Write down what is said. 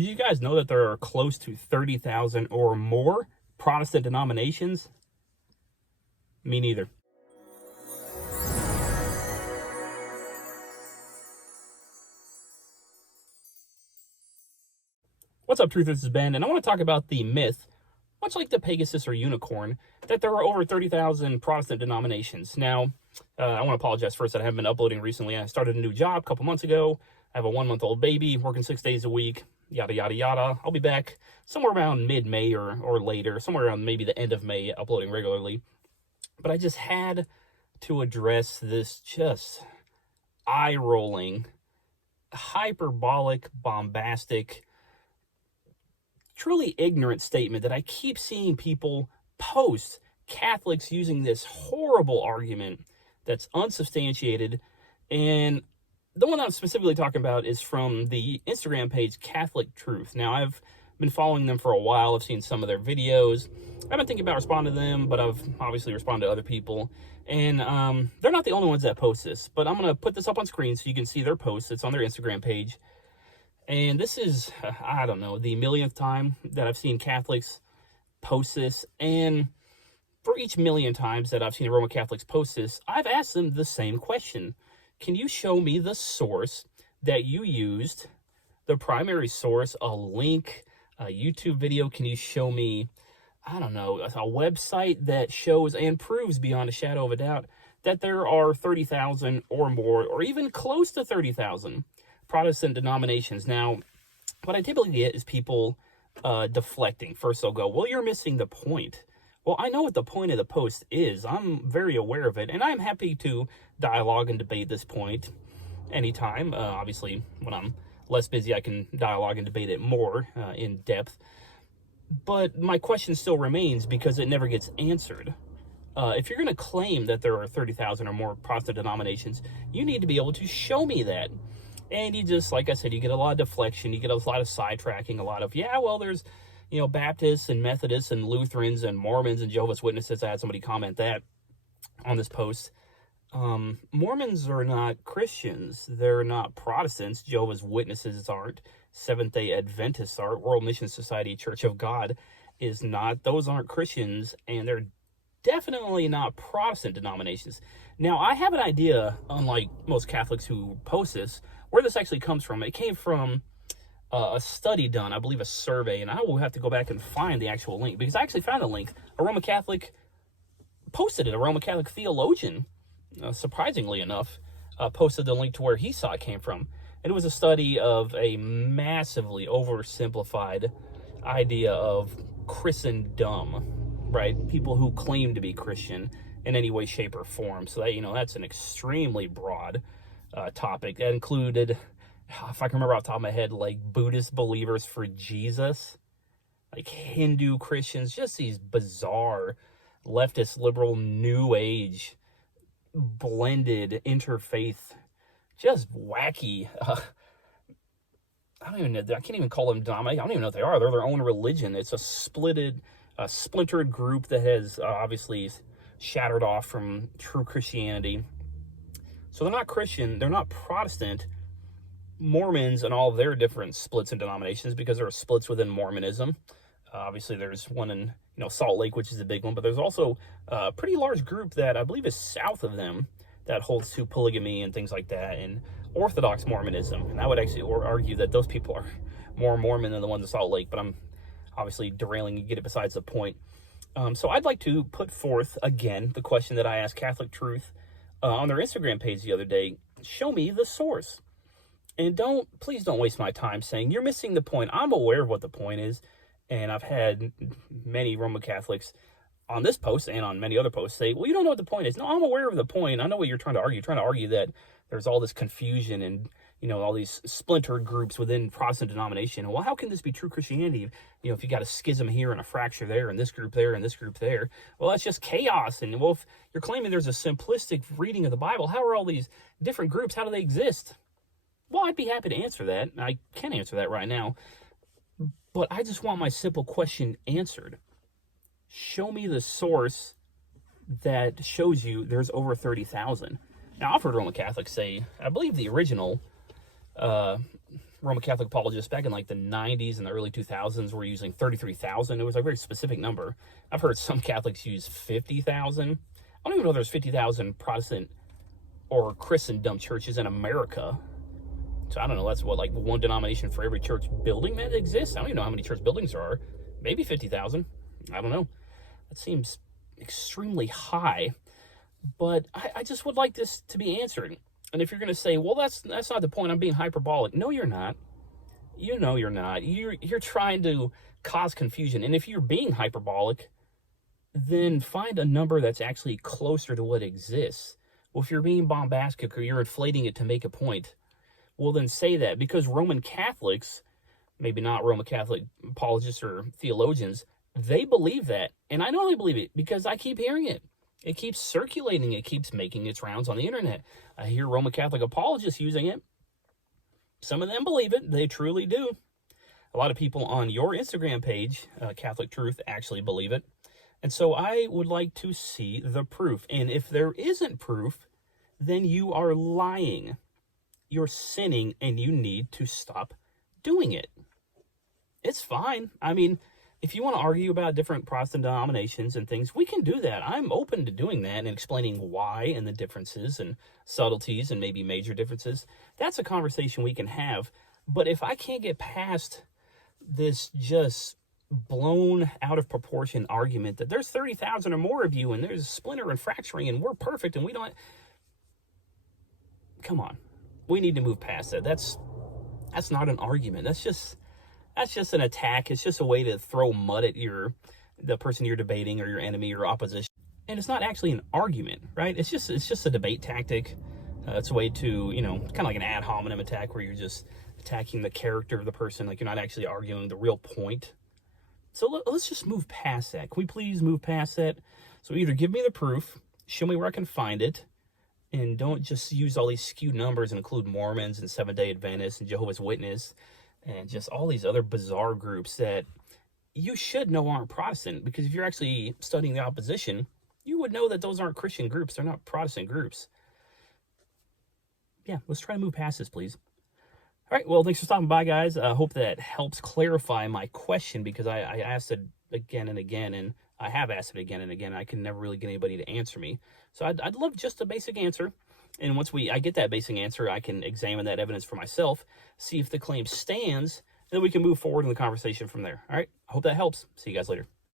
Did you guys know that there are close to 30,000 or more Protestant denominations? Me neither. What's up, Truth? This is Ben, and I want to talk about the myth, much like the Pegasus or unicorn, that there are over 30,000 Protestant denominations. Now, I want to apologize first that I haven't been uploading recently. I started a new job a couple months ago. I have a 1-month-old baby, working 6 days a week, yada, yada, yada. I'll be back somewhere around mid-May or later, somewhere around maybe the end of May, uploading regularly. But I just had to address this just eye-rolling, hyperbolic, bombastic, truly ignorant statement that I keep seeing people post, Catholics using this horrible argument that's unsubstantiated. And the one that I'm specifically talking about is from the Instagram page Catholic Truth. Now, I've been following them for a while. I've seen some of their videos. I've been thinking about responding to them, but I've obviously responded to other people. And they're not the only ones that post this, but I'm going to put this up on screen so you can see their posts. It's on their Instagram page. And this is, I don't know, the millionth time that I've seen Catholics post this. And for each million times that I've seen Roman Catholics post this, I've asked them the same question. Can you show me the source that you used, the primary source, a link, a YouTube video? Can you show me, I don't know, a website that shows and proves beyond a shadow of a doubt that there are 30,000 or more, or even close to 30,000 Protestant denominations? Now, what I typically get is people deflecting. First, they'll go, well, you're missing the point. Well, I know what the point of the post is. I'm very aware of it, and I'm happy to dialogue and debate this point anytime. Obviously, when I'm less busy, I can dialogue and debate it more in depth. But my question still remains because it never gets answered. If you're going to claim that there are 30,000 or more Protestant denominations, you need to be able to show me that. And you just, like I said, you get a lot of deflection, you get a lot of sidetracking, a lot of, yeah, well, there's, Baptists and Methodists and Lutherans and Mormons and Jehovah's Witnesses. I had somebody comment that on this post. Mormons are not Christians. They're not Protestants. Jehovah's Witnesses aren't. Seventh-day Adventists aren't. World Mission Society Church of God is not. Those aren't Christians, and they're definitely not Protestant denominations. Now, I have an idea, unlike most Catholics who post this, where this actually comes from. It came from a study done, I believe a survey, and I will have to go back and find the actual link, because I actually found a link. A Roman Catholic posted it. A Roman Catholic theologian, surprisingly enough, posted the link to where he saw it came from. And it was a study of a massively oversimplified idea of Christendom, right? People who claim to be Christian in any way, shape, or form. So that, that's an extremely broad topic. That included, if I can remember off the top of my head, like Buddhist believers for Jesus, like Hindu Christians, just these bizarre leftist, liberal, new age, blended, interfaith, just wacky. I can't even call them denominations. I don't even know what they are. They're their own religion. It's a splintered group that has obviously shattered off from true Christianity. So they're not Christian, they're not Protestant. Mormons and all of their different splits and denominations, because there are splits within Mormonism. Obviously, there's one in Salt Lake, which is a big one, but there's also a pretty large group that I believe is south of them that holds to polygamy and things like that, and Orthodox Mormonism. And I would actually argue that those people are more Mormon than the ones in Salt Lake, but I'm obviously derailing and get it besides the point. So I'd like to put forth again the question that I asked Catholic Truth on their Instagram page the other day. Show me the source. And please don't waste my time saying you're missing the point. I'm aware of what the point is, and I've had many Roman Catholics on this post and on many other posts say, well, you don't know what the point is. No, I'm aware of the point. I know what you're trying to argue. You're trying to argue that there's all this confusion and, all these splintered groups within Protestant denomination. Well, how can this be true Christianity? If you got a schism here and a fracture there and this group there and this group there, well, that's just chaos. And well, if you're claiming there's a simplistic reading of the Bible, how are all these different groups? How do they exist? Well, I'd be happy to answer that. I can answer that right now. But I just want my simple question answered. Show me the source that shows you there's over 30,000. Now, I've heard Roman Catholics say, I believe the original Roman Catholic apologists back in like the 90s and the early 2000s were using 33,000. It was a very specific number. I've heard some Catholics use 50,000. I don't even know if there's 50,000 Protestant or Christendom churches in America. So I don't know, that's what, like one denomination for every church building that exists? I don't even know how many church buildings there are. Maybe 50,000. I don't know. That seems extremely high. But I just would like this to be answered. And if you're going to say, well, that's not the point, I'm being hyperbolic. No, you're not. You know you're not. You're trying to cause confusion. And if you're being hyperbolic, then find a number that's actually closer to what exists. Well, if you're being bombastic or you're inflating it to make a point, well, then say that. Because Roman Catholics, maybe not Roman Catholic apologists or theologians, they believe that. And I know they believe it because I keep hearing it. It keeps circulating. It keeps making its rounds on the internet. I hear Roman Catholic apologists using it. Some of them believe it. They truly do. A lot of people on your Instagram page, Catholic Truth, actually believe it. And so I would like to see the proof. And if there isn't proof, then you are lying. You're sinning and you need to stop doing it. It's fine. I mean, if you want to argue about different Protestant denominations and things, we can do that. I'm open to doing that and explaining why and the differences and subtleties and maybe major differences. That's a conversation we can have. But if I can't get past this just blown out of proportion argument that there's 30,000 or more of you and there's splinter and fracturing and we're perfect and we don't... Come on. We need to move past that. That's not an argument. That's just an attack. It's just a way to throw mud at the person you're debating or your enemy or opposition. And it's not actually an argument, right? It's just a debate tactic. It's a way to, kind of like an ad hominem attack where you're just attacking the character of the person. Like you're not actually arguing the real point. So let's just move past that. Can we please move past that? So either give me the proof, show me where I can find it, and don't just use all these skewed numbers and include Mormons and Seventh-day Adventists and Jehovah's Witness and just all these other bizarre groups that you should know aren't Protestant, because if you're actually studying the opposition, you would know that those aren't Christian groups. They're not Protestant groups. Yeah, let's try to move past this, please. All right, well, thanks for stopping by, guys. I hope that helps clarify my question, because I asked it again and again, and I have asked it again and again. I can never really get anybody to answer me. So I'd love just a basic answer. And once I get that basic answer, I can examine that evidence for myself, see if the claim stands, and then we can move forward in the conversation from there. All right, I hope that helps. See you guys later.